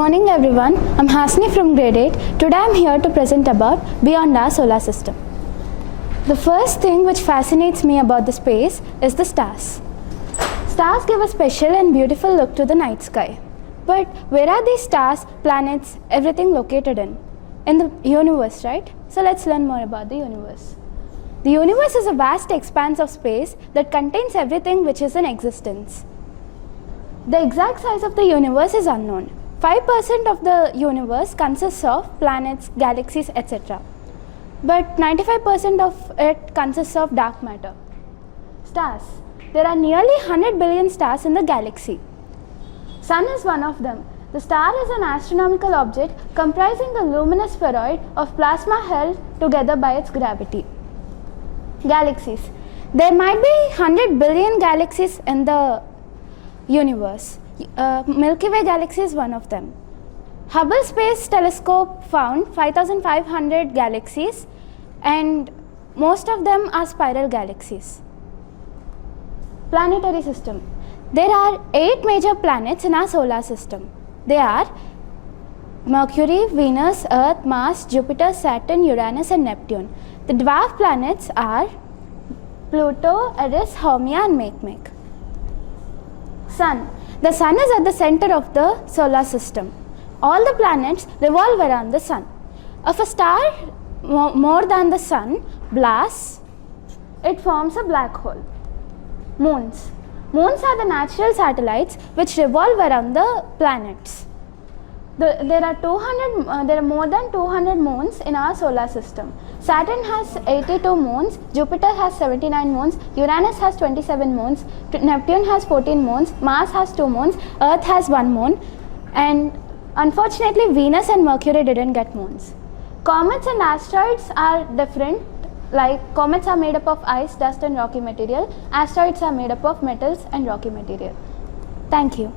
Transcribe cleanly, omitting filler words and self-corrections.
morning everyone, I'm Hasini from grade 8. Today I'm here to present about beyond our solar system. The first thing which fascinates me about the space is the stars. Stars give a special and beautiful look to the night sky. But where are these stars, planets, everything located in? In the universe, right? So let's learn more about the universe. The universe is a vast expanse of space that contains everything which is in existence. The exact size of the universe is unknown. 5% of the universe consists of planets, galaxies, etc. But 95% of it consists of dark matter. Stars. There are nearly 100 billion stars in the galaxy. Sun is one of them. The star is an astronomical object comprising a luminous spheroid of plasma held together by its gravity. Galaxies. There might be 100 billion galaxies in the universe. Milky Way galaxy is one of them. Hubble Space Telescope found 5,500 galaxies and most of them are spiral galaxies. Planetary system. There are 8 major planets in our solar system. They are Mercury, Venus, Earth, Mars, Jupiter, Saturn, Uranus and Neptune. The dwarf planets are Pluto, Eris, Haumea and Makemake. Sun. The Sun is at the center of the solar system. All the planets revolve around the Sun. If a star more than the Sun blasts, it forms a black hole. Moons. Moons are the natural satellites which revolve around the planets. There are more than 200 moons in our solar system. Saturn has 82 moons, Jupiter has 79 moons, Uranus has 27 moons, Neptune has 14 moons, Mars has 2 moons, Earth has 1 moon, and unfortunately Venus and Mercury didn't get moons. Comets and asteroids are different. Like comets are made up of ice, dust and rocky material. Asteroids are made up of metals and rocky material. Thank you.